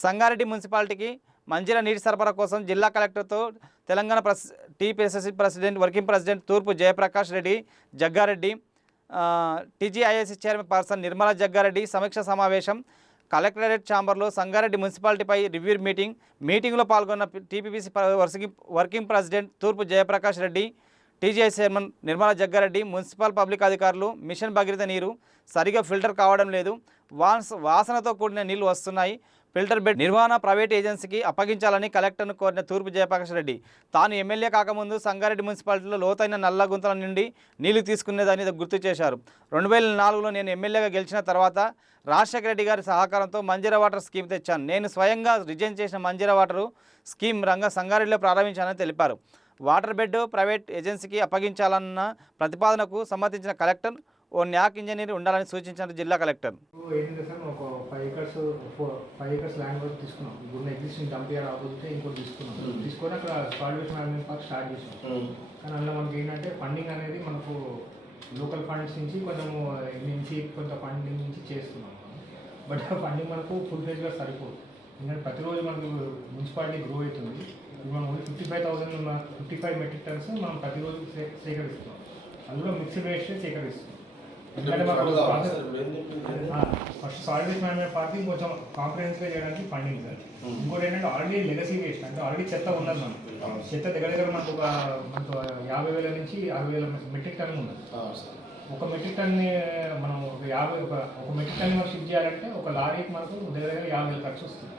సంగారెడ్డి మున్సిపాలిటీకి మంజీరా నీటి సరఫరా కోసం జిల్లా కలెక్టర్తో Telangana press TPCC president working president Thurpu Jayaprakash Reddy Jaggareddy ఆ, TGIIC chairman person Nirmala Jaggareddy సమీక్ష సమావేశం కలెక్టరేట్ ఛాంబర్లో సంగారెడ్డి మున్సిపాలిటీపై రివ్యూ మీటింగ్ మీటింగ్లో పాల్గొన్న టీపీపీసీ working working president Thurpu Jayaprakash Reddy TGI chairman Nirmala Jaggareddy municipal public అధికారులు మిషన్ భగీరథ నీరు సరిగా filter కావడం లేదు వాన్స్ వాసనతో కూడిన నీళ్ళు వస్తున్నాయి ఫిల్టర్ బెడ్ నిర్వహణ ప్రైవేట్ ఏజెన్సీకి అప్పగించాలని కలెక్టర్ను కోరిన తూర్పు జయప్రకాష్ రెడ్డి. తాను ఎమ్మెల్యే కాకముందు సంగారెడ్డి మున్సిపాలిటీలో లోతైన నల్ల గుంతల నుండి నీళ్ళు తీసుకునేదని గుర్తు చేశారు. రెండు వేల నాలుగులో నేను ఎమ్మెల్యేగా గెలిచిన తర్వాత రాజశేఖర రెడ్డి గారి సహకారంతో మంజీరా వాటర్ స్కీమ్ తెచ్చాను. నేను స్వయంగా రిజైన్ చేసిన మంజీరా వాటర్ స్కీమ్ రంగ సంగారెడ్డిలో ప్రారంభించానని తెలిపారు. వాటర్ బెడ్ ప్రైవేట్ ఏజెన్సీకి అప్పగించాలన్న ప్రతిపాదనకు సమ్మతించిన కలెక్టర్ ఓ న్యాక్ ఇంజనీర్ ఉండాలని సూచించారు జిల్లా కలెక్టర్. ఏంటంటే సార్ ఒక five acres five acres land వరకు తీసుకున్నాం. ఇప్పుడు ఎగ్జిస్టింగ్ ఇంకోటి తీసుకున్నాం. తీసుకొని అక్కడ సాల్వేషన్ మేనేజ్మెంట్ పార్క్ స్టార్ట్ చేసాం. కానీ అందులో మనకి ఏంటంటే ఫండింగ్ అనేది మనకు లోకల్ ఫండ్స్ నుంచి కొంచెం నుంచి కొంత ఫండింగ్ నుంచి చేస్తున్నాం బట్ ఆ ఫండింగ్ మనకు ఫుల్ ఫేజ్గా సరిపోదు. ఎందుకంటే ప్రతిరోజు మనకు మున్సిపాలిటీ గ్రో అవుతుంది. ఇప్పుడు మనం only fifty five thousand fifty five metric tons మనం ప్రతిరోజు సేకరిస్తున్నాం. అందులో మిక్స్డ్ వేస్ట్ సేకరిస్తున్నాం. ఫస్ట్ సాలిడ్ మేనేజ్మెంట్ పార్కింగ్ కొంచెం కాంప్రహెన్స్గా చేయడానికి ఫండింగ్ సార్ ఇంకోటి ఏంటంటే ఆల్రెడీ లెగసీ వేస్ట్ అంటే ఆల్రెడీ చెత్త ఉన్నది మనకు. చెత్త దగ్గర దగ్గర మనకు ఒక మనకు యాభై వేల నుంచి అరవై వేల మెట్రిక్ టన్ ఉన్నది ఒక మెట్రిక్ టన్ని మనం ఒక యాభై ఒక ఒక మెట్రిక్ టన్ మనం షిఫ్ట్ చేయాలంటే ఒక లారీకి మనకు దగ్గర దగ్గర యాభై వేల ఖర్చు వస్తుంది.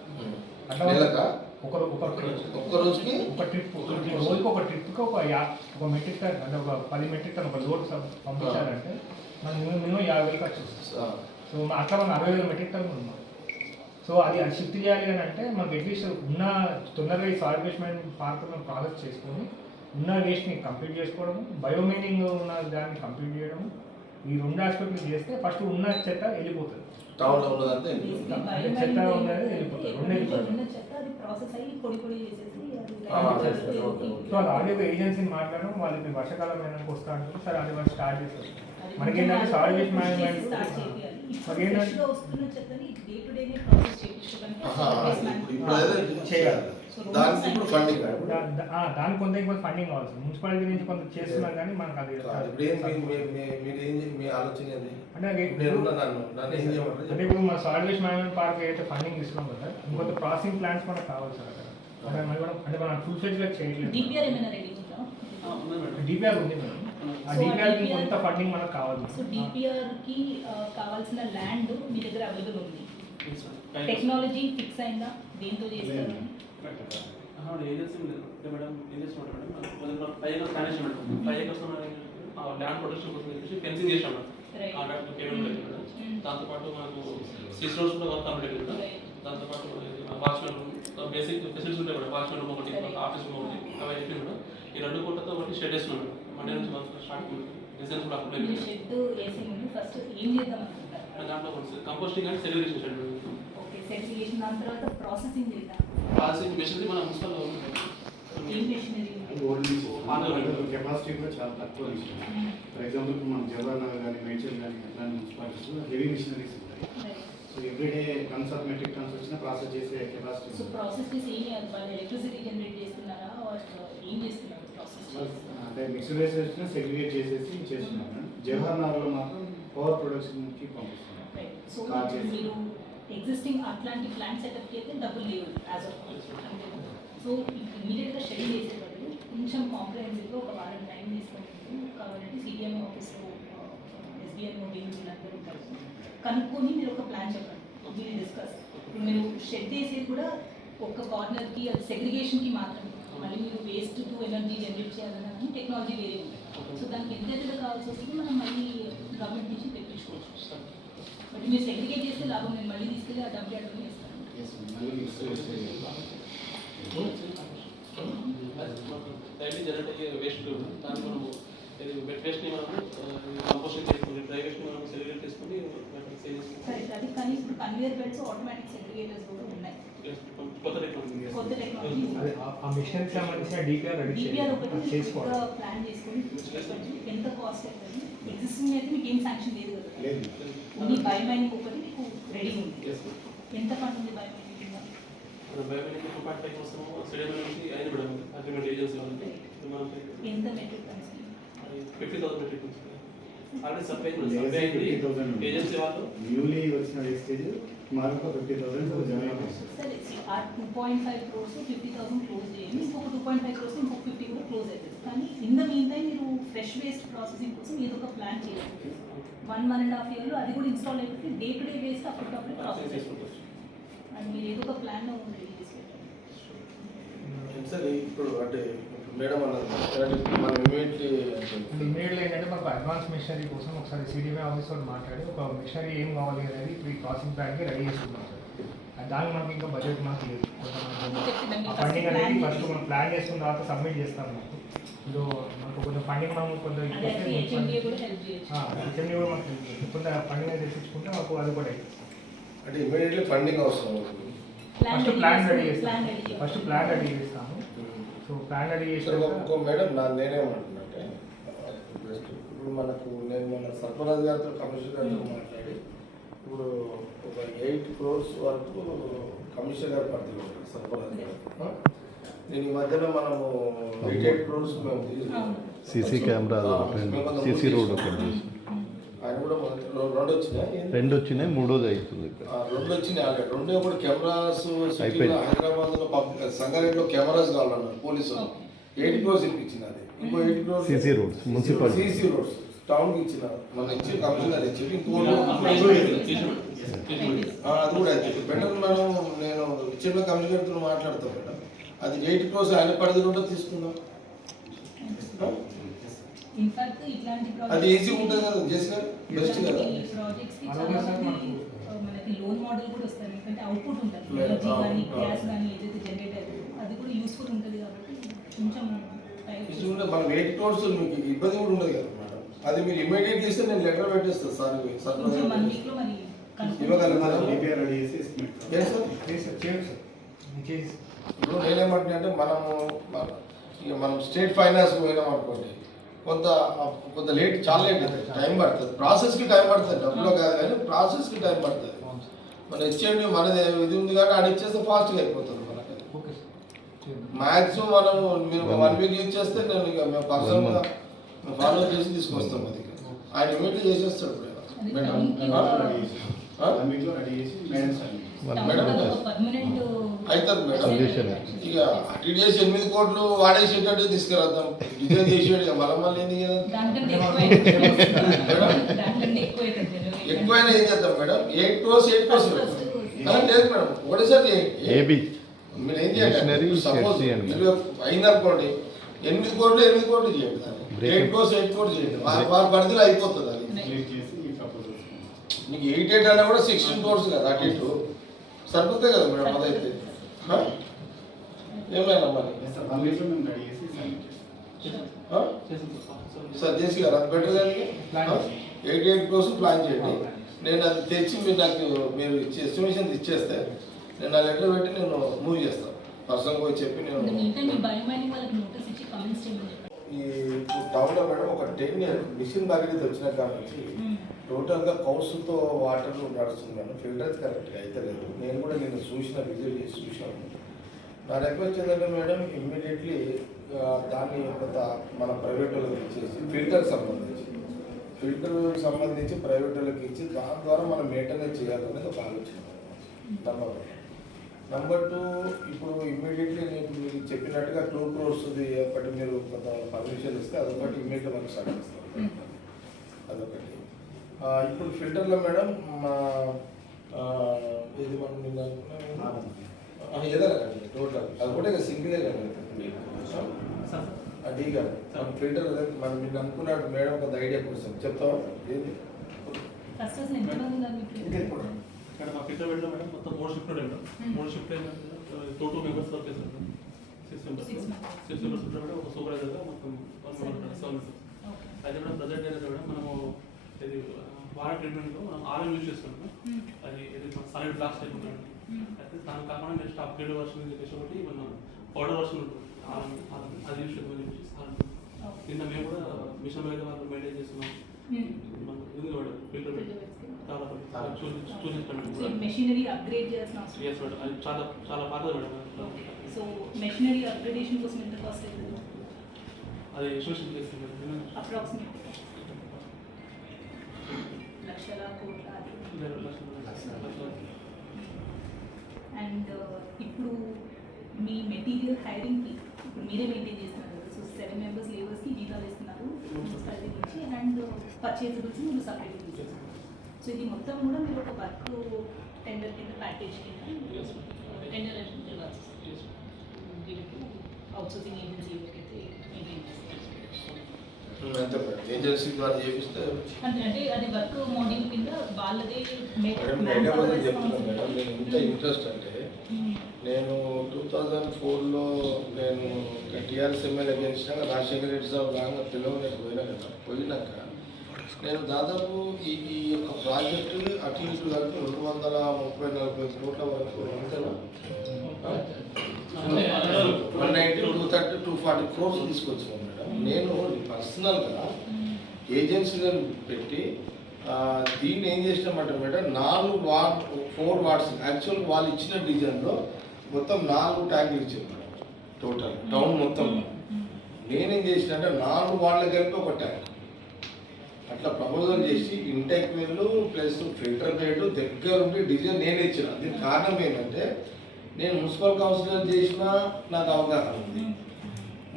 అట్లా నెలకా? ఒక ఒక రోజుకి? ఒక ట్రిప్ రోజుకి? ఒక ట్రిప్కి ఒక యా ఒక మెట్రిక్ టన్ అంటే ఒక పది మెట్రిక్ టన్ ఒక లోడ్ పంపించాలంటే మనం మినిమం యాభై వేలు ఖర్చు సో మ- అట్లా మనం అరవై వేల మెట్రిక్ టన్ ఉన్నాం. సో అది అది షిఫ్ట్ చేయాలి అని అంటే మనకి అట్లీస్ట్ ఉన్న తొందరగా ఈ సాలిడ్ వేస్ట్ మేనేజ్మెంట్ పార్క్ మనం ప్రాసెస్ చేసుకొని ఉన్న వేస్ట్ని కంప్లీట్ చేసుకోవడం బయోమైనింగ్ ఉన్న దాన్ని కంప్లీట్ చేయడం ఈ రెండు ఆస్పెక్ట్లు చేస్తే ఫస్ట్ ఉన్న చెత్త వెళ్ళిపోతుంది. చెత్త ఉన్నది వెళ్ళిపోతుంది. రెండు వెళ్ళిపోతుంది. ఉన్న చెత్త అది ప్రాసెస్ అయ్యి పొడి పొడి చేసేసి అది ఆ, రైతులకు చేస్తారు, ఓకే, ఓకే. సో అది ఆల్రెడీ ఏజెన్సీని మాట్లాడడం వాళ్ళకి వర్షాకాలం అయినాక వస్తా సరే అది వాళ్ళు స్టార్ట్ చేస్తారు. అది మనకి ఏంటంటే కొంచెం సాలిడ్ వేస్ట్ వాళ్ళు మేనేజ్మెంట్. దానికి కొంత ఫండింగ్ కావాలి మున్సిపాలిటీ నుంచి కొంత చేస్తున్నాం కానీ మనకు అది అంటే ఇప్పుడు మన సాలిడ్ వేస్ట్ మేనేజ్మెంట్ పార్క్ అయితే ఫండింగ్ ఇస్తున్నాం కదా ఇంకొంత ప్రాసెసింగ్ ప్లాంట్స్ మనకు కావాలి సార్ అక్కడ. అంటే మనం కూడా అంటే మనం ఫుల్ ఫెజ్గా చేయట్లేదు. డిపిఆర్ ఉంది మేడం. కొంత ఫండింగ్ మనకు కావాలి. సో డిపిఆర్కి ఆ, కావాల్సిన ల్యాండ్ మీ దగ్గర అవైలబుల్ ఉంది. టెక్నాలజీ ఫిక్స్ అయిందా? దేంతో చేస్తారు? ల్యాండ్ ప్రొటెక్షన్ కోసం ఫెన్సింగ్ చేసాం. కాంట్రాక్ట్. దాంతోపాటు మనకు సిక్స్ రోడ్స్ కూడా వర్క్ కంప్లీట్ అయింది మేడం Right. దాంతోపాటు వాచ్మెన్ రూమ్ బేసిక్ ఫెసిలిటీస్ ఉంటాయి మేడం. వాచ్మెన్ రూమ్ ఒకటి. ఆఫీస్ రూమ్ ఒకటి అవి అయిపోయింది మేడం. ఈ రెండు కోట్లతో ఒకటి షెడ్ వేస్తున్నాం మేడం నుంచి స్టార్ట్ డిజైన్స్ కూడా అప్లై షెడ్ వేసే ముందు ఫస్ట్ ఏం చేద్దాం అనుకుంటారు. దాంట్లో composting and segregation shed okay దాని తర్వాత ప్రాసెసింగ్ చేద్దాం. పాలసీ మెషినరీ మన మున్సిపల్ ఏం మెషినరీ కెపాసిటీ కూడా చాలా తక్కువ ఫర్ ఎగ్జాంపుల్ ఇప్పుడు మన జవహర్ నగర్ కానీ మేడ్చల్ కానీ అట్లాంటి మున్సిపాలిటీస్ హెవీ మిషనరీస్ ఉంటాయి. So everyday tons of metric tons వచ్చినా ప్రాసెస్ చేసే కెపాసిటీ సో ప్రాసెస్ చేసి ఏం ఎలక్ట్రిసిటీ జనరేట్ చేస్తున్నారా? ఏం చేస్తున్నారు? ప్రాసెస్ అంటే మిక్స్డ్ వేస్ట్ వచ్చినా సెగ్రిగేట్ చేసేసి చేస్తున్నాం. మేడం జవహర్ నగర్లో మాత్రం పవర్ ప్రొడక్షన్కి పంపిస్తున్నాం. సో Start చేసి. మీరు ఎగ్జిస్టింగ్ అట్లాంటి ప్లాంట్ సెటప్ అయితే డబ్బులు లేవు యాజ్ ఆఫ్ అంటే సో ఇమీడియట్గా షెడ్యూల్ చేసే బదులు కొంచెం కాంప్రహెన్సివ్గా ఒక వారం టైం తీసుకుంటుంది కావాలంటే సిడిఎం ఆఫీస్లో ఎస్బీఎం వీళ్ళందరూ ఉంటారు. కనుక్కొని మీరు ఒక ప్లాన్ చెప్పండి. మీరు డిస్కస్ ఇప్పుడు మీరు షెడ్ వేసేది కూడా ఒక కార్నర్కి అది సెగ్రిగేషన్కి మాత్రమే. మళ్ళీ మీరు వేస్ట్ టు ఎనర్జీ జనరేట్ చేయాలన్నా కానీ టెక్నాలజీ వేరే ఉంది సో దానికి ఎంత ఎంత కావాల్సి వస్తుంది మనం మళ్ళీ గవర్నమెంట్ నుంచి తెప్పించుకోవచ్చు. బట్ మీరు సెగ్రిగేట్ చేస్తే లాభం నేను మళ్ళీ తీసుకెళ్ళి ఆ డబ్బు అడ్డం చేస్తాను వేస్ట్ దాన్ని వెట్ వేస్ట్ని మనము కంపోస్టింగ్ చేసుకుని డ్రై వేస్ట్ని మనం సెగ్రిగేట్ చేసుకుని సేవ్ సరే అది కానీ ఇప్పుడు కన్వేయర్ బెల్ట్స్ ఆటోమేటిక్ సెగ్రిగేటర్స్ కూడా ఆ- మిషన్కి సంబంధించిన డిపిఆర్ రెడీ చేసుకోవాలి. ప్లాన్ చేసుకొని ఎంత కాస్ట్ అవుతుంది ఎగ్జిస్టింగ్ అయితే మీకు ఏం శాంక్షన్ లేదు కదా. ఓన్లీ బయోమైనింగ్ ఒకటి మీకు రెడీ ఉంది. ఎంత ఫండ్ ఉంది biomining biometric two point five కోసం స్టేడియం నుంచి అయిన మేడం అగ్రిమెంట్ ఏజెన్సీ వాళ్ళకి మనం ఎంత metric fifty thousand metric already అయింది ఏజెన్సీ వాళ్ళు. న్యూలీ వచ్చిన వేస్టేజ్ మాకు ఫిఫ్టీ థౌసండ్ జమ అయిపోయింది సరే ఆ two point five crores fifty thousand close చేయండి. ఇంకొక టూ పాయింట్ ఫైవ్ క్రోర్స్ ఇంకొక ఫిఫ్టీ కూడా క్లోజ్ అవుతుంది కానీ ఇన్ ద మీన్ టైం మీరు ఫ్రెష్ వేస్ట్ ప్రాసెసింగ్ కోసం ఏదో ఒక ప్లాన్ చేయాలి వన్ వన్ అండ్ హాఫ్ ఇయర్లో అది కూడా ఇన్స్టాల్ అయిపోతే డే టు డే వేస్ట్ అప్పటికప్పుడు ప్రాసెస్ అయిపోతుంది. అండ్ మీరు ఏదో ఒక ప్లాన్ సార్ ఇప్పుడు అంటే ఇప్పుడు మేడం అన్నది అంటే మనం ఇమీడియట్లీ ఇమీడియట్గా ఏంటంటే మనకు అడ్వాన్స్ మిషనరీ కోసం ఒకసారి సిడిఎంఏ ఆఫీస్ తోటి మాట్లాడి ఒక మిషనరీ ఏం కావాలి అనేది ఇప్పుడు ఈ ప్రాసెసింగ్ ప్లాన్కి రెడీ చేసుకున్నాం సార్ దానికి మనకి ఇంకా బడ్జెట్ మనకు లేదు ఫండింగ్ అనేది ఫస్ట్ మనం ప్లాన్ చేసుకున్న తర్వాత సబ్మిట్ చేస్తాం మనకు ఇప్పుడు మనకు కొంచెం ఫండింగ్ మనం కొంచెం కూడా హెచ్ఎండి మనకు. కొంత ఫండింగ్ అనేది తెప్పించుకుంటే మాకు అది కూడా అంటే ఇమీడియట్లీ ఫండింగ్ అవసరం అవుతుంది. ఫస్ట్ ప్లాన్ రెడీ చేస్తాం. ఫస్ట్ ప్లాన్ రెడీ చేస్తాము. సో ప్లాన్ రెడీ ఇంకో మేడం నా నేనేమంటున్నానంటే ఇప్పుడు మనకు నేను మన సర్ఫరాజ్ గారితో కమిషనర్ గారితో మాట్లాడి ఇప్పుడు ఒక ఎయిట్ క్రోర్స్ వరకు కమిషనర్ గారి గారు ఆ? దీని మధ్యలో మనము ఎయిట్ ఎయిట్ క్రోర్స్ మేము తీసుకున్నాం. సీసీ కెమెరా సీసీ రోడ్ ఒకటి. ఆయన కూడా రెండు వచ్చినాయి? రెండు వచ్చినాయి మూడోది అవుతుంది రెండు వచ్చినాయి ఆల్రెడీ. రెండు ఇప్పుడు కెమెరాస్. హైదరాబాద్లో సంగారెడ్డిలో కెమెరాస్ కావాలన్నారు పోలీసు వాళ్ళు ఎయిట్ క్రోర్స్ ఇప్పించింది అది ఇంకో eight crores CC roads, municipal. CC roads. టౌన్కి ఇచ్చినారు మన ఇచ్చి కమిషనర్ ఇచ్చి అది కూడా బెటర్ మనం నేను ఇచ్చిన కమిషనర్తో మాట్లాడతాం మేడం. అది ఎయిట్ క్రోర్స్ ఆయన పరిధిలో ఉంటే తీసుకుందాం. అది ఈజీ ఉంటుంది కదా చేసిన బెస్ట్ కదా. ప్రాజెక్ట్స్కి అలాగే చాలా సార్ మంది మనకు- ఆ, మనకి లోన్ మోడల్ కూడా వస్తుంది ఎందుకంటే అవుట్పుట్ ఉంటుంది. లేదు, ఎనర్జీ ఆ, కానీ ఆ. గ్యాస్ కానీ ఏదైతే జనరేట్ అవుతుందో అది కూడా యూస్ఫుల్ ఉంటుంది కాబట్టి కొంచెం టైం ఇది కూడా మనం ఎయిట్ క్రోర్స్ మీకు ఇబ్బంది కూడా ఉండదు కదా. అది మీరు ఇమీడియట్ ఇస్తే నేను లెటర్ పెట్టేస్తాను సార్ ఇప్పుడు నేనేమంటున్నా అంటే మనము మన- ఇక మనం స్టేట్ ఫైనాన్స్ పోయినాం అనుకోండి కొంత కొంత లేట్ చాలా లేట్ అవుతుంది. టైం పడుతుంది. ప్రాసెస్కి టైం పడుతుంది. డబ్బులో కాదు కానీ ప్రాసెస్కి టైం పడుతుంది. మన హెచ్ఎండి మనది ఇది ఉంది కానీ అది ఇచ్చేస్తే ఫాస్ట్గా అయిపోతుంది మనకి. Okay sir. చేయండి. మ్యాక్సిమం మనం మీరు వన్ వీక్ ఇచ్చేస్తే నేను ఇక మేము పర్సనల్గా ఫాలో చేసి తీసుకొస్తాం అది. ఆయన ఇమీడియట్ చేసేస్తాడు మేడం అవుతుంది మేడం. ఇక టీడీఎస్ ఎనిమిది కోట్లు వాడేసేటట్టు తీసుకురాద్దాం. ఇదే చేసాడు ఇక మనం మళ్ళీ ఏంది కదా ఎక్కువైనా ఏం చేద్దాం madam? Eight crores eight crores లేదు మేడం. ఒకటేసారి. ఏబి. మీరు ఏం చేయండి సపోజ్ అయిందనుకోండి ఎనిమిది కోట్లు ఎనిమిది కోట్లు చేయండి ఎయిట్ క్రోస్ ఎయిట్ కోట్లు చేయండి. వారి వారి పరిధిలో అయిపోతుంది అది. మీకు ఎయిట్ ఎయిట్ అన్నా కూడా సిక్స్టీన్ క్రోర్స్ కదా అటు ఇటు. సరిపోతాయి కదా మేడం అదైతే హ? ఏమైనా మరి? సార్ చేసి అది బెటర్ కానీ ఎయిట్ ఎయిట్ క్రోర్స్ ప్లాన్ చేయండి. నేను అది తెచ్చి మీరు నాకు మీరు ఎస్టిమేషన్ ఇచ్చేస్తే నేను ఆ లెటర్ పెట్టి నేను మూవ్ చేస్తాను. పర్సనల్ పోయి చెప్పి నేను ఈ టౌన్లో మేడం ఒక టెన్ ఇయర్ మిషన్ బాధ్యత వచ్చిన కాడ నుంచి టోటల్గా కౌన్సిల్తో వాటర్ నడుస్తుంది మేడం. ఫిల్టర్స్ కరెక్ట్గా అయితే లేదు. నేను కూడా నేను చూసిన విజిట్ చేసి చూసాను నా రిక్వెస్ట్ ఏంటంటే మేడం ఇమ్మీడియట్లీ దాన్ని కొంత మన ప్రైవేట్ వాళ్ళకి ఇచ్చేసి ఫిల్టర్ సంబంధించి. ఫిల్టర్ సంబంధించి ప్రైవేట్ వాళ్ళకి ఇచ్చి దాని ద్వారా మనం మెయింటెనెన్స్ చేయాలనేది ఒక ఆలోచన. వన్ నెంబర్ టూ ఇప్పుడు ఇమ్మీడియట్లీ నేను మీరు చెప్పినట్టుగా టూ క్రోర్స్ ఒకటి మీరు కొంత పర్మిషన్ ఇస్తే అదొకటి ఇమ్మీడియట్గా మనకు స్టార్ట్ చేస్తాం. అదొకటి. ఆ, ఇప్పుడు ఫిల్టర్లో మేడం మా ఇది మనం నిన్న ఏదైనా టోటల్ అది కూడా ఇక సింగిలే కానీ అది కాదు. మన ఫిల్టర్ మనం నిన్న అనుకున్నాడు మేడం కొంత ఐడియా కోసం. చెప్తావా? ఏంది? ఇక్కడ మా ఫిల్టర్ పెట్టిన మేడం. మొత్తం మూడు షిఫ్ట్ మేడం. మూడు షిఫ్ట్ ఏంటంటే టూ టూ మెంబర్స్ వర్క్ చేస్తారు సిక్స్ మెంబర్స్. సిక్స్ మెంబర్స్ ఉంటారు మేడం. ఒక సూపర్వైజర్గా మొత్తం వన్ మెంబర్ సెవెన్ మెంబర్స్ అయితే మేడం ప్రజెంట్ ఏంటంటే మేడం మనము ఇది వాటర్ ట్రీట్మెంట్లో మనం ఆర్ఎం యూజ్ చేస్తున్నాం అది ఇది సాలిడ్ బ్లాక్స్ టైప్ ఉంటుంది అయితే దాని కాకుండా నెక్స్ట్ అప్గ్రేడ్ వర్షన్ చెప్పేసి ఒకటి మన పౌడర్ వర్షన్ ఉంటుంది. ఆర్ఎం ఆర్ఎం అది యూజ్ చేద్దామని చెప్పేసి నిన్న మేము కూడా మిషన్ మీద వాళ్ళు మెయింటైన్ చేస్తున్నాం. మన ఇది కూడా ఫిల్టర్ చాలా మెషినరీ అప్గ్రేడ్ చేయాల్సిన అవసరం అది చాలా చాలా పాతది మేడం సో మెషినరీ అప్గ్రేడేషన్ కోసం ఎంత కాస్ట్ అవుతుంది అది చేస్తాను మేడం అప్రాక్సిమేట్ లక్షల కోట్ల. అండ్ ఇప్పుడు మీ మెటీరియల్ హైరింగ్కి ఇప్పుడు మీరే మెయింటైన్ చేస్తున్నారు సో సెవెన్ మెంబర్స్ లేబర్స్కి జీతాలు ఇస్తున్నారు. నుంచి అండ్ పర్చేజబుల్స్ మీరు సపరేట్ సో ఇది మొత్తం కూడా మీరు ఒక వర్క్ టెండర్ కింద ప్యాకేజ్ కింద tender outsourcing agency madam agency ద్వారా చేపిస్తే అంటే అది వర్క్ మోడల్ కింద వాళ్ళదే మేడం నేను ఇంత ఇంట్రెస్ట్ అంటే నేను టూ థౌజండ్ ఫోర్లో నేను టీఆర్ఎస్ ఎమ్మెల్యే గెలిచినాక రాజశేఖర రెడ్డి సార్ రాగా పిలవలేక పోయినా కదా. పోయినాక నేను దాదాపు ఈ ఈ యొక్క ప్రాజెక్టు అటు ఇటు కలిపి రెండు వందల ముప్పై నలభై కోట్ల వరకు one ninety two thirty two forty crores తీసుకొచ్చాను మేడం. నేను పర్సనల్గా ఏజెన్సీలను పెట్టి దీన్ని ఏం చేసినామంటే మేడం నాలుగు వార్డ్ ఫోర్ వార్డ్స్ యాక్చువల్ వాళ్ళు ఇచ్చిన డిజైన్లో మొత్తం నాలుగు ట్యాంకులు ఇచ్చారు మేడం. టోటల్ టౌన్ మొత్తం. నేనేం చేసిన అంటే నాలుగు వార్డులు కలిపి ఒక ట్యాంక్. అట్లా ప్రపోజల్ చేసి ఇంటెక్ వెళ్ళు ప్లస్ ఫిల్టర్ బెడ్ దగ్గర ఉండి డిజైన్ నేనే ఇచ్చిన. దీనికి కారణం ఏంటంటే నేను మున్సిపల్ కౌన్సిలర్ చేసిన నాకు అవగాహన ఉంది.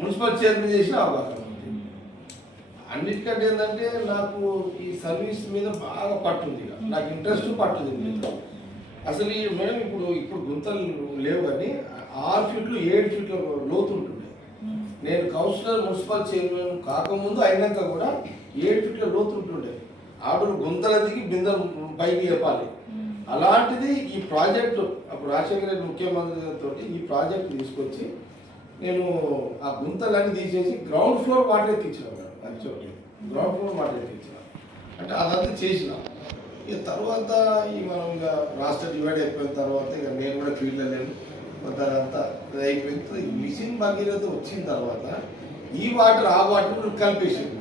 మున్సిపల్ చైర్మన్ చేసిన అవగాహన ఉంది. అన్నిటికంటే ఏంటంటే నాకు ఈ సర్వీస్ మీద బాగా పట్టుంది నాకు ఇంట్రెస్ట్ పట్టుంది అసలు ఈ మేడం ఇప్పుడు ఇప్పుడు గుంతలు లేవు కానీ ఆరు ఫీట్లు ఏడు ఫీట్ల లోతు ఉంటుండే. నేను కౌన్సిలర్ మున్సిపల్ చైర్మన్ కాకముందు అయినాక కూడా ఏడు ఫీట్ల లోతు ఉంటుండే. ఆవిడ గుంతల దిగి బిందె పైకి చెప్పాలి అలాంటిది ఈ ప్రాజెక్టు అప్పుడు రాజశేఖర రెడ్డి ముఖ్యమంత్రితో ఈ ప్రాజెక్ట్ తీసుకొచ్చి నేను ఆ గుంతలన్నీ తీసేసి గ్రౌండ్ ఫ్లోర్ వాటర్ ఎక్కించిన. యాక్చువల్లీ గ్రౌండ్ ఫ్లోర్ వాటర్ ఎక్కించిన. అంటే అదంతా చేసిన. ఇక తర్వాత ఈ మనం ఇక రాష్ట్ర డివైడ్ అయిపోయిన తర్వాత ఇక నేను కూడా ఫీల్డ్లో లేను. కొంతమంతా అయిపోయిన తర్వాత ఈ మిషన్ భగీరథ వచ్చిన తర్వాత ఈ వాటర్ ఆ వాటర్ కలిపేసింది.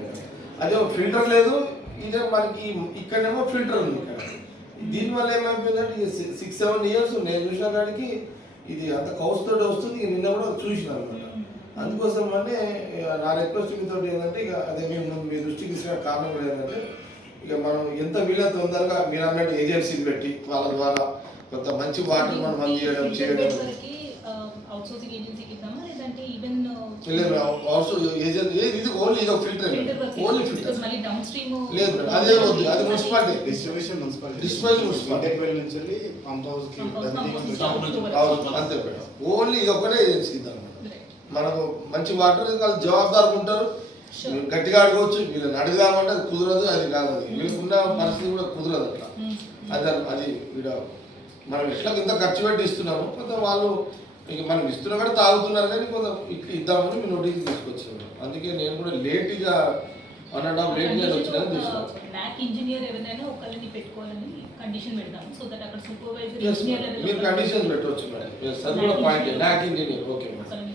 అదే ఫిల్టర్ లేదు ఇదే మనకి ఇక్కడేమో ఫిల్టర్ ఉంది ఇక్కడ. దీనివల్ల ఏమైపోయిందంటే సిక్స్ సెవెన్ ఇయర్స్ నేను చూసిన కాడికి ఇది అంత కౌస్తోటి వస్తుంది ఇక నిన్న కూడా చూసిన అనమాట అందుకోసం అంటే ఇక నా రిక్వెస్ట్ మీతో ఏంటంటే ఇక అదే మేము మీ దృష్టికి ఇచ్చిన కారణం కూడా ఏంటంటే ఇక మనం ఎంత వీళ్ళ తొందరగా మీరు అన్నట్టు ఏజెన్సీని పెట్టి వాళ్ళ ద్వారా కొంత మంచి వాటర్ మనం అందజేయడం చేయడం అవుట్సోర్సింగ్ ఏజెన్సీకి ఇద్దామా లేదంటే ఈవెన్ లేదు ఇది ఓన్లీ ఇది ఫిల్టర్ ఓన్లీ ఫిల్టర్ మళ్ళీ డౌన్ స్ట్రీమ్ లేదు అదే వద్దు అది municipality distribution municipality Distribution municipality. Intake well నుంచి వెళ్ళి పంప్ హౌస్ అంతే మేడం ఓన్లీ ఇది ఒకటే ఏజెన్సీ. మనకు మంచి వాటర్ వాళ్ళు జవాబుదారు ఉంటారు. గట్టిగా అడగవచ్చు వీళ్ళని అడుగుదామంటే అది కుదరదు అది కాదు. వీళ్ళకున్న పరిస్థితి కూడా కుదరదు అట్లా. అది అది వీడ మనం ఎట్లా ఇంత ఖర్చు పెట్టి ఇస్తున్నాము కొంత వాళ్ళు ఇక మనం ఇస్తున్నా కూడా తాగుతున్నారు కానీ కొంత ఇట్లా ఇద్దామని మీ నోటీస్ తీసుకొచ్చాము అందుకే నేను కూడా లేట్గా వన్ అండ్ హాఫ్ లేట్గా వచ్చినా ల్యాక్ ఇంజనీర్ ఎవరైనా ఒకళ్ళని పెట్టుకోవాలని కండిషన్ సో దట్ అక్కడ సూపర్వైజర్. మీరు కండిషన్స్ పెట్టవచ్చు మేడం అది కూడా point lakh engineer okay madam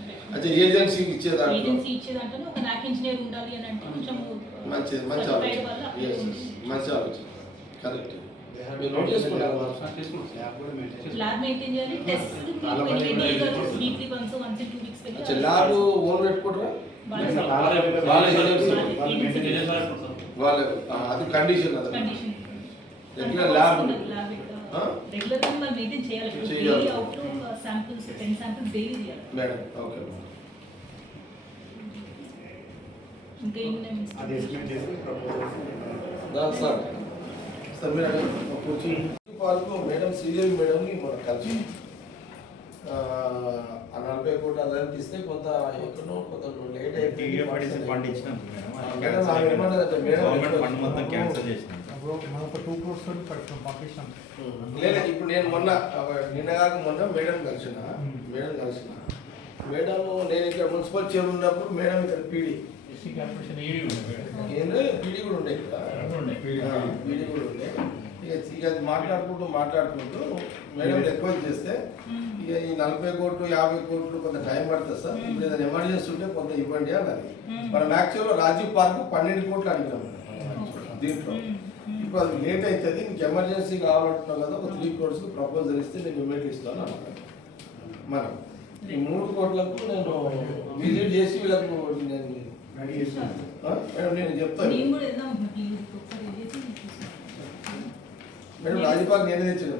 ఇచ్చేదాంట్లో. Agency ఇచ్చేదంటే ఒక ల్యాక్ ఇంజనీర్ ఉండాలి అని అంటే కొంచెం మంచి మంచి ఆలోచన. మంచి ఆలోచన. కరెక్ట్ మీరు నోట్ చేసుకున్నారు చేసుకున్నాం ల్యాబ్ మెయింటైన్ చేయాలి test weekly once once two weeks అచ్చా ల్యాబ్ ఓన్ పెట్టుకుంటారా? వాళ్ళే- అది కండిషన్ అది కండిషన్ రెగ్యులర్ ల్యాబ్? రెగ్యులర్గా మనం మెయింటైన్ చేయాలి. Daily out samples ten samples daily చేయాలి. మేడం ఓకే ఇంకా ఏమి అది ఎస్టిమేట్ చేసి ప్రపోజల్స్ దాని సార్ మేడం శ్రీదేవి మేడంని మనం కలిసి ఆ, ఆ నలభై కోట్ల అదానికి ఇస్తే కొంత ఎక్కడో లేట్ అయిపోయింది. మేడం. ఆమె ఏమన్నదంటే మేడం లేదు ఇప్పుడు నేను మొన్న నిన్న కాక మొన్న మేడం కలిసిన మేడం కలిసిన. మేడం నేను ఇక్కడ మున్సిపల్ చైర్ ఉన్నప్పుడు మేడం ఇక్కడ పీడి. ఎస్సీ కార్పొరేషన్ పీడి కూడా ఉండే ఇక్కడ. పీడి కూడా ఉండే. ఇక ఇక అది మాట్లాడుకుంటూ మాట్లాడుకుంటూ మేడం రిక్వెస్ట్ చేస్తే ఇక ఈ నలభై కోట్లు యాభై కోట్లు కొంత టైం పడుతుంది సార్. ఇప్పుడు ఏదైనా ఎమర్జెన్సీ ఉంటే కొంత ఇవ్వండి అన్నది. మనం యాక్చువల్గా రాజీవ్ పార్క్ పన్నెండు కోట్లు అడిగినాం దీంట్లో. ఇప్పుడు అది లేట్ అవుతుంది నీకు ఎమర్జెన్సీ కావాలంటున్నావు కదా ఒక త్రీ క్రోడ్స్కి ప్రపోజల్ ఇస్తే నేను ఇమ్మీడియట్ ఇస్తాను అన్నాను మనం. ఈ మూడు కోట్లకు నేను విజిట్ చేసి వీళ్ళకు నేను? మేడం నేను చెప్తాను మేడం రాజపాల్ నేనే తెచ్చిన.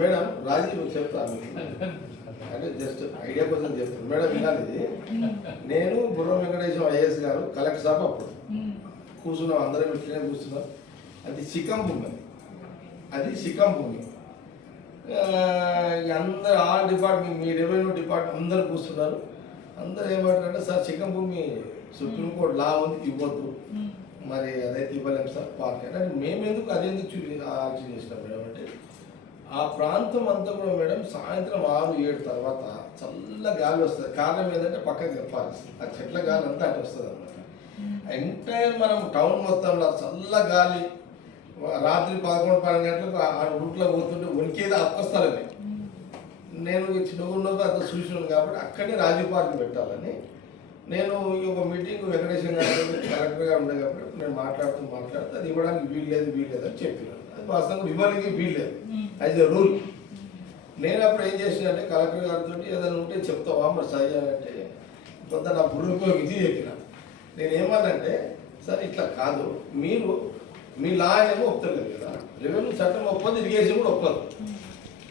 మేడం రాజీవ్ చెప్తాను. అంటే జస్ట్ ఐడియా కోసం చెప్తాను మేడం వినాలి. ఇది నేను బుర్ర వెంకటేశ్వర ఐఏఎస్ గారు కలెక్టర్ సాబ్ అప్పుడు. కూర్చున్నాం అందరం ఇట్లనే కూర్చున్నాం. అది చికం భూమి. అది చికం భూమి. అందరు ఆ డిపార్ట్మెంట్ మీ రెవెన్యూ డిపార్ట్మెంట్ అందరు కూర్చున్నారు. అందరు ఏమంటారంటే సార్ చికం భూమి సుప్రీంకోర్టు లా ఉంది ఇవ్వద్దు. మరి అదైతే ఇవ్వలేము సార్ పార్క్ అంటే మేము ఎందుకు అది ఎందుకు చూపి ఆలోచన చేసినాం మేడం అంటే ఆ ప్రాంతం అంతా కూడా మేడం సాయంత్రం ఆరు ఏడు తర్వాత చల్ల గాలి వస్తుంది. కారణం ఏంటంటే పక్కకి ఫారెస్ట్ ఆ చెట్ల గాలి అంతా అటు వస్తుంది అనమాట ఎంటైర్ మనం టౌన్ మొత్తంలో చల్ల గాలి రాత్రి పదకొండు పన్నెండు గంటలకు ఆ రూట్లో పోతుంటే ఉనికేది అప్పస్థలమే నేను చిన్నగున్నది అంత చూసినాను కాబట్టి అక్కడే రాజీవ్ పార్క్ పెట్టాలని. నేను ఈ ఒక మీటింగ్ వెంకటేశ్వర గారు కలెక్టర్ గారు ఉండే కాబట్టి నేను మాట్లాడుతూ మాట్లాడుతూ అది ఇవ్వడానికి వీలు లేదు వీలు లేదు అని చెప్పినాను. అది వాస్తవంగా ఇవ్వడానికి వీలు లేదు ఎ రూల్ నేను అప్పుడు ఏం చేసిన అంటే కలెక్టర్ గారితో ఏదైనా ఉంటే చెప్తావా మరి సరి అంటే కొంత నా బుర్ర ఉపయోగించి చెప్పిన. నేను ఏమన్నంటే సార్ ఇట్లా కాదు. మీరు మీ లా ఏమో ఒప్పుతలేదు కదా. రెవెన్యూ చట్టం ఒప్పదు ఇరిగేషన్ కూడా ఒప్పదు.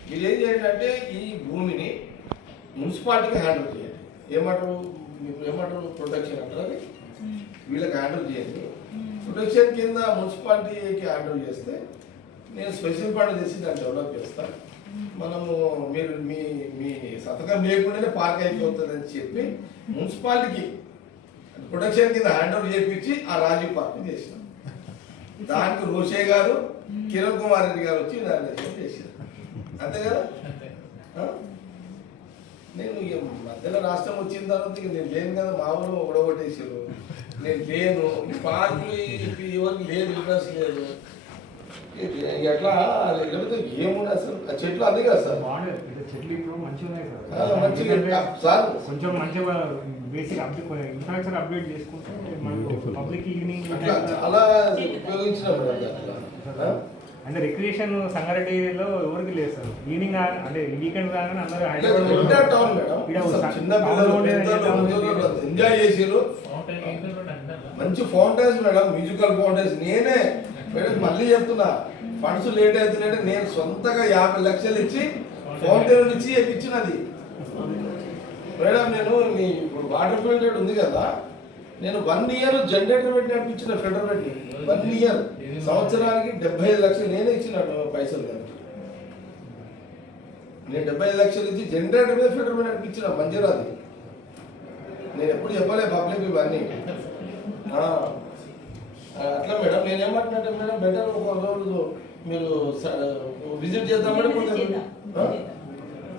మీరు ఏం చేయాలంటే ఈ భూమిని మున్సిపాలిటీకి హ్యాండిల్ చేయండి. ఏమంటారు? మీకు ఏమంటారు? ప్రొటెక్షన్ అంటారు వీళ్ళకి హ్యాండిల్ చేయండి. ప్రొటెక్షన్ కింద మున్సిపాలిటీకి హ్యాండిల్ చేస్తే నేను స్పెషల్ ఫండ్ చేసి దాన్ని డెవలప్ చేస్తాను మనము మీరు మీ మీ సంతకం లేకుండానే పార్క్ అయిపోతుందని చెప్పి మున్సిపాలిటీకి ప్రొటెక్షన్ కింద హ్యాండ్ ఓవర్ చేయించి ఆ రాజీవ్ పార్క్ చేసినాం. దానికి రోషే గారు కిరణ్ కుమార్ రెడ్డి గారు వచ్చి నామినేషన్ చేశారు. అంతే కదా? నేను ఇక మధ్యలో రాష్ట్రం వచ్చిన తర్వాత ఇక నేను లేను కదా మా ఊరు ఉడగొట్టేసారు నేను లేను పార్టీ ఎవరికి లేదు ఇంట్రెస్ట్ లేదు. ఎట్లా లేకపోతే ఏముంది అసలు? ఆ చెట్లు అంది కదా సార్. చెట్లు ఇప్పుడు మంచిగా ఉన్నాయి సార్. మంచిగా సార్. కొంచెం మంచిగా బేసిక్ అప్డేట్ ఇన్ఫ్రాస్ట్రక్చర్ అప్డేట్ చేసుకుంటే మనకు Beautiful. పబ్లిక్ ఈవినింగ్ చాలా ఉపయోగించిన? అంటే రిక్రియేషన్ సంగారెడ్డిలో ఎవరికి లేదు సార్. ఈవినింగ్ అంటే వీకెండ్ అందరూ ఎంజాయ్ మంచి ఫౌంటైన్స్ మేడం మ్యూజికల్ ఫౌంటైన్స్ నేనే మేడం మళ్ళీ చెప్తున్నా. ఫండ్స్ లేట్ అవుతున్నాయంటే నేను సొంతగా యాభై లక్షలు ఇచ్చి ఫౌంటైన్ నుంచి ఇచ్చినది మేడం నేను మీ ఇప్పుడు వాటర్ ఫిల్టర్ ఉంది కదా నేను వన్ ఇయర్ జనరేటర్ పెట్టి నడిపించిన ఫిల్టర్ పెట్టి వన్ ఇయర్. సంవత్సరానికి డెబ్బై ఐదు లక్షలు నేనే ఇచ్చినాను పైసలు కానీ నేను డెబ్బై ఐదు లక్షలు ఇచ్చి జనరేటర్ మీద ఫిల్టర్ మీద నడిపించిన మంజీరాది. నేను ఎప్పుడు చెప్పలే పబ్లిక్ ఇవన్నీ. అట్లా మేడం నేను ఏమంటున్నట్టే మేడం బెటర్ ఒక రోజు మీరు విజిట్ చేద్దామని చేద్దాం. ఆ?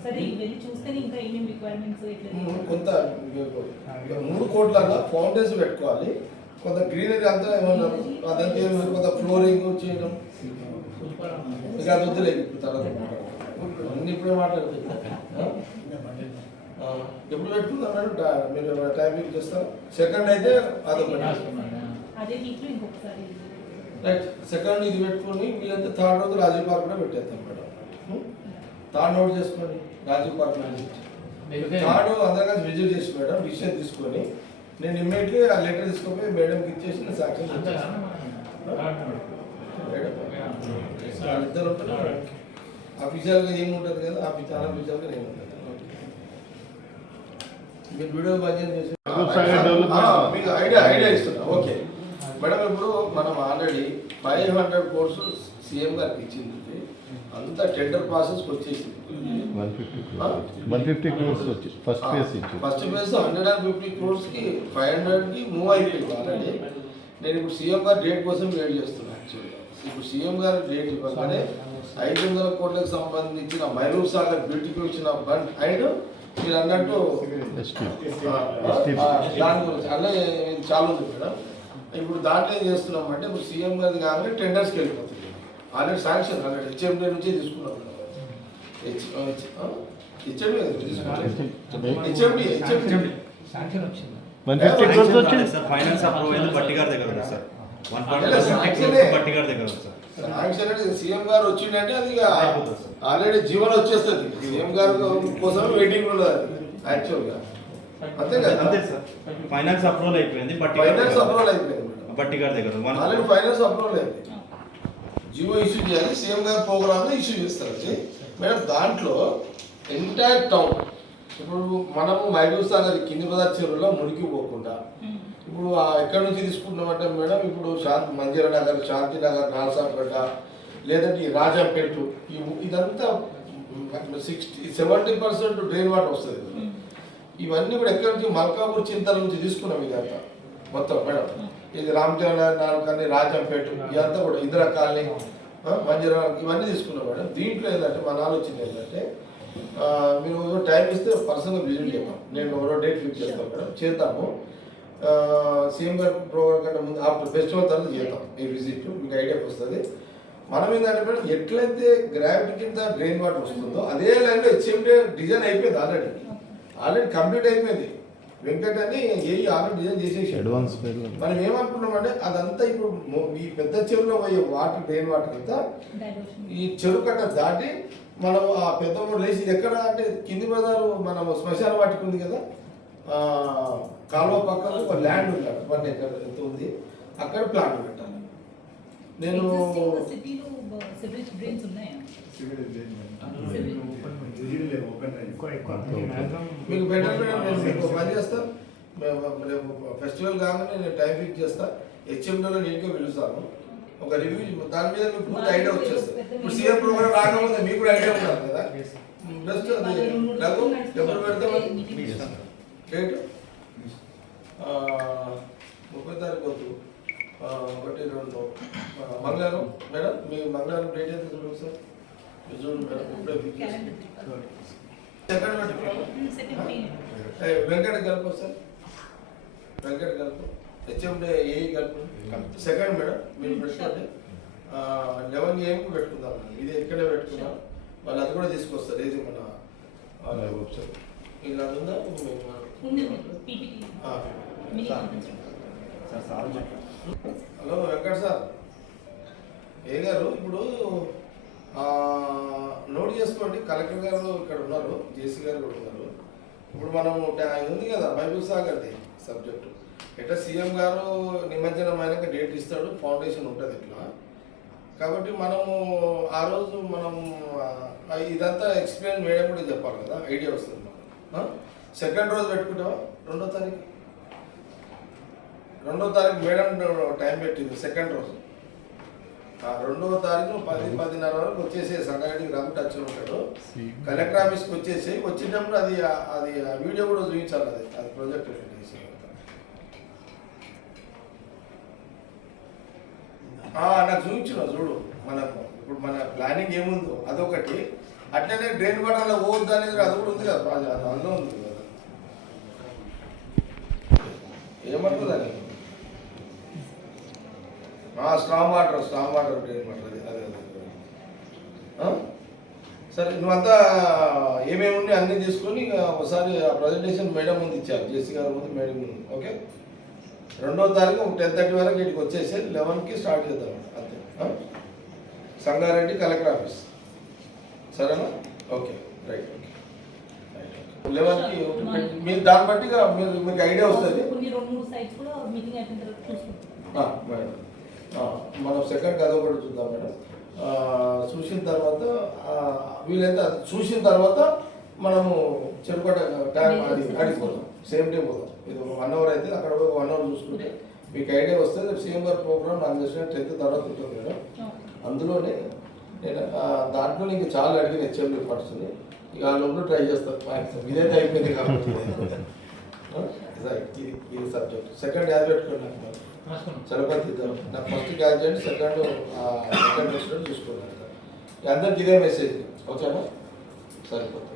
సరే వెళ్ళి చూస్తేనే ఇంకా ఏమేమి రిక్వైర్మెంట్స్ ఇట్లా ఉమ్, కొంత మూడు కోట్ల ఫౌండేషన్ పెట్టుకోవాలి. కొంత గ్రీనరీ అంతా ఏమన్నా అదంతా కొంత ఫ్లోరింగ్ చేయడం. ఇక అది వద్దులే ఇప్పుడు తర్వాత. అన్ని ఇప్పుడే మాట్లాడుతుంది ఎప్పుడు పెట్టుకుందాం మేడం? మీరు టైం ఫిక్స్ చేస్తారా? సెకండ్ అయితే అదొకటి అదే వీక్లో ఇంకొకసారి రైట్ సెకండ్ ఇది పెట్టుకొని వీళ్ళంతా థర్డ్ రోజు రాజీవ్ పార్క్ కూడా పెట్టేస్తాం మేడం. థర్డ్ నోట్ చేసుకోండి రాజీవ్ పార్క్ థర్డ్ అందరం కలిసి విజిట్ చేసి మేడం విషయం తీసుకొని నేను ఇమ్మీడియట్లీ ఆ లెటర్ తీసుకొని మేడంకి ఇచ్చేసి నేను సాక్ష్యం వాళ్ళిద్దరు అఫీషియల్గా ఏముంటుంది కదా అఫీషియల్ అఫీషియల్గా ఏముంటుంది? మీరు వీడియో భజన చేసి. ఆ, మీకు ఐడియా ఐడియా ఇస్తున్నా. ఓకే మేడం ఇప్పుడు మనం already five hundred crores CM గారికి ఇచ్చింది. అంతా టెండర్ ప్రాసెస్కి వచ్చేసింది. One fifty one fifty crores వచ్చి ఫస్ట్ ఫేజ్ ఇచ్చి first phase hundred and fifty క్రోర్స్కి five హండ్రెడ్కి మూవ్ అయిపోయింది ఆల్రెడీ నేను ఇప్పుడు సీఎం గారు డేట్ కోసం వెయిట్ చేస్తున్నాను యాక్చువల్గా ఇప్పుడు సీఎం గారు డేట్ ఇవ్వగానే ఐదు వందల కోట్లకు సంబంధించిన మైరూర్ సాగర్ బ్యూటిఫికేషన్ ఆఫ్ బండ్ అండ్ మీరు అన్నట్టు దాని గురించి. అలా చాలా ఉంది మేడం. ఇప్పుడు దాంట్లో ఏం చేస్తున్నాం అంటే ఇప్పుడు సీఎం గారి కాగానే టెండర్స్కి వెళ్ళిపోతుంది ఆల్రెడీ శాంక్షన్ ఆల్రెడీ హెచ్ఎండి నుంచి తీసుకున్నాం. హెచ్ఎండి హెచ్ఎండి హెచ్ఎండి శాంక్షన్ వచ్చింది? ఫైనాన్స్ అప్రూవ్ అయింది బట్టి గారి దగ్గర ఉంది సార్. సార్, బట్టి గారి దగ్గర ఉంది సార్. శాంక్షన్ అంటే సీఎం గారు వచ్చిందంటే అది. ఆల్రెడీ జీవన్ వచ్చేస్తుంది. సీఎం గారు కోసం వెయిటింగ్ అది యాక్చువల్గా అంతే కదా? అంతే సార్. ఫైనాన్స్ అప్రూవల్ అయిపోయింది గారి ఫైనాన్స్ అప్రూవల్ అయిపోయింది బట్టి గారి దగ్గర. వన్ ఆల్రెడీ ఫైనాన్స్ అప్రూవల్ అయింది జియో ఇష్యూ చేయాలి సీఎం గారు ప్రోగ్రామ్ ఇష్యూ చేస్తారు. మేడం దాంట్లో ఎంటైర్ టౌన్ ఇప్పుడు మనము మైదూర్ సాగర్ కింది పదార్థ చెరువులో మునికి పోకుండా ఇప్పుడు ఆ ఎక్కడి నుంచి తీసుకుంటున్నామంటే మేడం ఇప్పుడు శాంతి మందిర నగర్ శాంతి నగర్ నాల్సాపేట లేదంటే ఈ రాజంపేట ఇదంతా sixty seventy percent drain water వస్తుంది ఇవన్నీ కూడా ఎక్కడి నుంచి? మల్కాపూర్ చింతల నుంచి తీసుకున్నాం ఇదంతా. మొత్తం మేడం. ఇది రామచంద్ర నగర్ కానీ రాజంపేట ఇదంతా కూడా ఇందిరా కాలనీ ఆ, మందిరా ఇవన్నీ తీసుకున్నాం మేడం. దీంట్లో ఏంటంటే మన ఆలోచన ఏంటంటే మీరు టైం ఇస్తే పర్సనల్గా విజిట్ చేద్దాం. నేను ఎవరో డేట్ ఫిక్స్ చేస్తాను మేడం. చేద్దాము. సీఎం గారి ప్రోగ్రామ్ కంటే ముందు ఆఫ్టర్ ఫెస్టివల్ తర్వాత చేద్దాం ఈ విజిట్. మీకు ఐడియా వస్తుంది. మనం ఏంటంటే మేడం ఎట్లయితే గ్రావిటీ కింద డ్రైన్ వాటర్ వస్తుందో అదే లైన్లో హెచ్ఎండే డిజైన్ అయిపోయింది ఆల్రెడీ. ఆల్రెడీ కంప్లీట్ అయిపోయింది. వెంకట్ అని ఏ ఆల్రెడీ డిజైన్ చేసేసాడు. అడ్వాన్స్ పేరు మనం ఏమనుకున్నామంటే అదంతా ఇప్పుడు ఈ పెద్ద చెరువులో పోయే వాటర్ డ్రైన్ వాటర్ అంతా ఈ చెరువు కట్ట దాటి మనం ఆ పెద్ద మూడు లేచి ఎక్కడ అంటే కింది బజారు మనం శ్మశాన వాటికి ఉంది కదా? ఆ, కాలువ పక్కన ఒక ల్యాండ్ ఉంది అక్కడ. వన్ ఎకర్ ఎంత ఉంది? అక్కడ ప్లాంట్ పెట్టాలి. నేను డ్రైన్స్ ఉన్నాయా? మీకు బెటర్ మేడం నేను మీకు పని చేస్తా. రేపు ఫెస్టివల్ కాగానే నేను టైం ఫిక్స్ చేస్తా. హెచ్ఎండోలో నీట్గా పిలుస్తాను. ఒక రివ్యూ దాని మీద మీకు పూర్తి ఐడియా వచ్చేస్తుంది. ఇప్పుడు సీఎం ప్రోగ్రామ్ రాకముందే మీకు కూడా ఐడియా ఉండాలి కదా? బెస్ట్ అది రఘు ఎప్పుడు పెడతాం డేట్ ఆ, ముప్పై తారీఖు వద్దు. ఒకటి రెండు మంగళవారం. మేడం మీ మంగళవారం డేట్ ఎంత చూడండి సార్ వెంకట కలుపు సార్. వెంకట కలుపు. హెచ్ఎండే ఏ కలుపు. సెకండ్ మేడం మీరు పెట్టుకోండి. లెవెన్ ఏఎంకి పెట్టుకుందాం. ఇది ఇక్కడే పెట్టుకుందాం. వాళ్ళు అది కూడా తీసుకొస్తారు. ఏది మన ఇలా ఉందా? Hello Venkat sir. ఏ గారు? ఇప్పుడు చేసుకోండి. కలెక్టర్ గారు ఇక్కడ ఉన్నారు జేసీ గారు కూడా ఉన్నారు. ఇప్పుడు మనం ఉంది కదా మహబూబ్ సాగర్ది సబ్జెక్టు. ఎట్లా సీఎం గారు నిమజ్జనం అయినాక డేట్ ఇస్తాడు ఫౌండేషన్ ఉంటుంది ఇట్లా. కాబట్టి మనము ఆ రోజు మనం ఇదంతా ఎక్స్ప్లెయిన్ మేడం కూడా చెప్పాలి కదా ఐడియా వస్తుంది మనం సెకండ్ రోజు పెట్టుకుంటావా? రెండో తారీఖు? రెండో తారీఖు మేడం టైం పెట్టింది సెకండ్ రోజు. రెండవ తారీఖు పది పదిన్నర వరకు వచ్చేసి సంగారెడ్డికి రఘు టచ్ ఉంటాడు. కలెక్టర్ ఆఫీస్కి వచ్చేసి వచ్చేటప్పుడు అది అది వీడియో కూడా చూపించాలి అది. అది ప్రాజెక్ట్ నాకు చూపించిన చూడు మన ఇప్పుడు మన ప్లానింగ్ ఏముందో అదొకటి. అట్లనే డ్రైన్ పడాల పోవద్దు అనేది అది కూడా ఉంది కదా ప్రాజెక్ట్ అది అందులో ఉంది కదా. ఏమంటుంది స్ట్రాంగ్ వాటర్ స్ట్రాంగ్ వాటర్ అది అదే? సరే నువ్వంతా ఏమేమి ఉన్నాయి అన్నీ తీసుకొని ఒకసారి ప్రజెంటేషన్ మేడం ముందు ఇచ్చారు. జేసీ గారి ముందు మేడం ముందు. ఓకే? రెండో తారీఖు టెన్ థర్టీ వరకు ఇక్కడికి వచ్చేసి లెవెన్కి స్టార్ట్ చేద్దాం. అంతే? Sangareddy collector office. సరేనా? Okay right okay. లెవెన్కి మీరు దాన్ని బట్టి మీరు మీకు ఐడియా వస్తుంది. మూడు. మనం సెకండ్ కథ కూడా చూద్దాం మేడం. చూసిన తర్వాత వీలైతే చూసిన తర్వాత మనము చెరుపట ట్యాంక్ అది ఆడిపోదాం సేమ్ డే పోదాం ఇది వన్ అవర్ అయితే అక్కడ పోయి వన్ అవర్ చూసుకుంటే మీకు ఐడియా వస్తుంది సీఎం గారి ప్రోగ్రామ్ నాకు తెలిసిన టెన్త్ తర్వాత ఉంటుంది మేడం. అందులోనే నేను దాంట్లో ఇంకా చాలా అడిగిన హెచ్ఎం డిపార్ట్స్ని ఇక ఆ లోపల ట్రై చేస్తాను మ్యాక్సిమం ఇదైతే అయిపోయింది కాబట్టి. ఇది ఇది సబ్జెక్ట్. సెకండ్ యాడ్ పెట్టుకోండి నాకు. చలపతి ఇద్దరు. నాకు first graduate second second restaurant చూసుకోండి అందరికి ఇదే మెసేజ్ ఓకేనా? సరిపోతుంది.